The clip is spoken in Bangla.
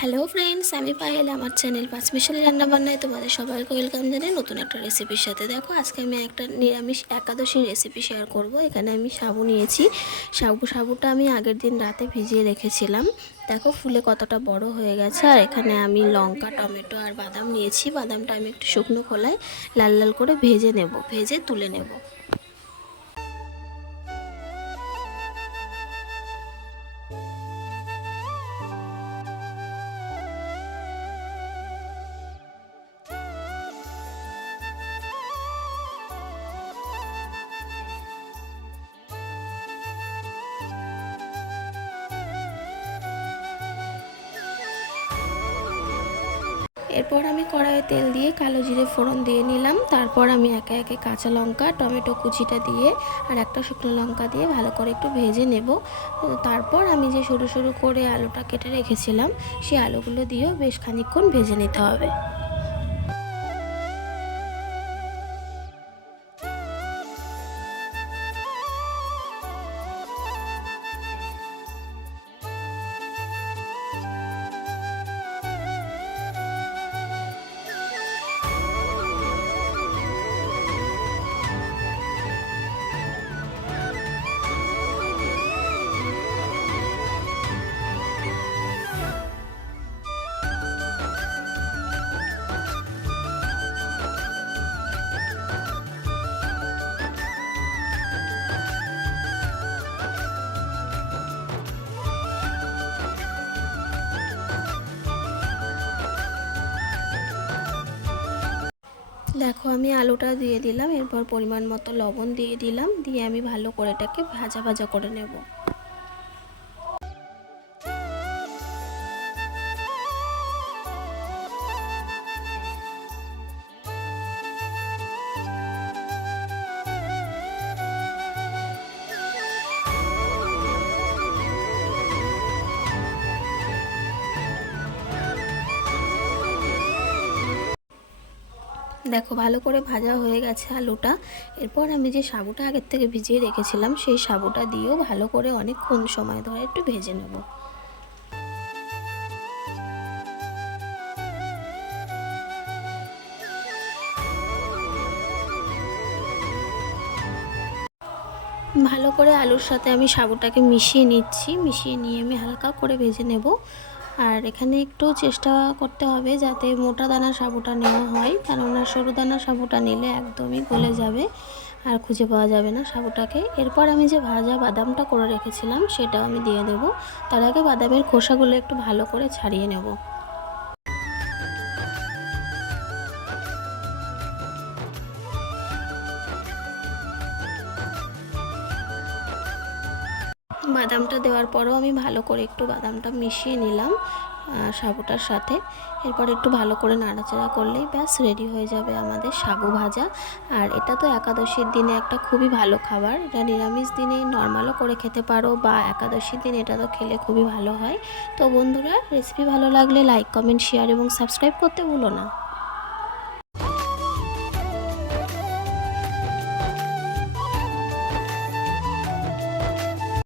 হ্যালো ফ্রেন্ডস, আমি পায়েল। আমার চ্যানেল পাঁচমিশালি রান্নাবান্নায় তোমাদের সবাইকে ওয়েলকাম জানাই নতুন একটা রেসিপির সাথে। দেখো, আজকে আমি একটা নিরামিষ একাদশী রেসিপি শেয়ার করব। এখানে আমি সাবু নিয়েছি। সাবুটা আমি আগের দিন রাতে ভিজিয়ে রেখেছিলাম। দেখো ফুলে কতটা বড় হয়ে গেছে। আর এখানে আমি লঙ্কা, টমেটো আর বাদাম নিয়েছি। বাদামটা আমি একটু শুকনো খোলায় লাল লাল করে ভেজে তুলে নেব। এরপর আমি কড়াইয়ে তেল দিয়ে কালো জিরে ফোড়ন দিয়ে নিলাম। তারপর আমি একে একে কাঁচা লঙ্কা, টমেটো কুচিটা দিয়ে আর একটা শুকনো লঙ্কা দিয়ে ভালো করে একটু ভেজে নেব। তারপর আমি যে সরু সরু করে আলুটা কেটে রেখেছিলাম, সেই আলুগুলো দিয়েও বেশ খানিকক্ষণ ভেজে নিতে হবে। দেখো, আমি আলুটা দিয়ে দিলাম। এরপর পরিমাণ মতো লবণ দিয়ে দিলাম। দিয়ে আমি ভালো করে এটাকে ভাজা ভাজা করে নেব। দেখো, ভালো করে ভাজা হয়ে গেছে আলুটা। এরপর আমি যে সাবুটা আগের থেকে ভিজিয়ে রেখেছিলাম, সেই সাবুটা দিয়েও ভালো করে অনেকক্ষণ সময় ধরে একটু ভেজে নেব। ভালো করে আলুর সাথে আমি সাবুটাকে মিশিয়ে নিচ্ছি। মিশিয়ে নিয়ে আমি হালকা করে ভেজে নেব। আর এখানে একটু চেষ্টা করতে হবে যাতে মোটা দানা সাবুটা নেওয়া হয়, কেননা সরু দানা সাবুটা নিলে একদমই গলে যাবে আর খুঁজে পাওয়া যাবে না সাবুটাকে। এরপর আমি যে ভাজা বাদামটা করে রেখেছিলাম সেটাও আমি দিয়ে দেব। তার আগে বাদামের খোসাগুলো একটু ভালো করে ছাড়িয়ে নেব। বাদামটা দেওয়ার পরও আমি ভালো করে একটু বাদামটা মিশিয়ে নিলাম সাবুটার সাথে। এরপর একটু ভালো করে নাড়াচাড়া করলেই ব্যাস রেডি হয়ে যাবে আমাদের সাবু ভাজা। আর এটা তো একাদশীর দিনে একটা খুবই ভালো খাবার। এটা নিরামিষ দিনে নর্মালও করে খেতে পারো, বা একাদশীর দিন এটা তো খেলে খুবই ভালো হয়। তো বন্ধুরা, রেসিপি ভালো লাগলে লাইক, কমেন্ট, শেয়ার এবং সাবস্ক্রাইব করতে ভুলো না।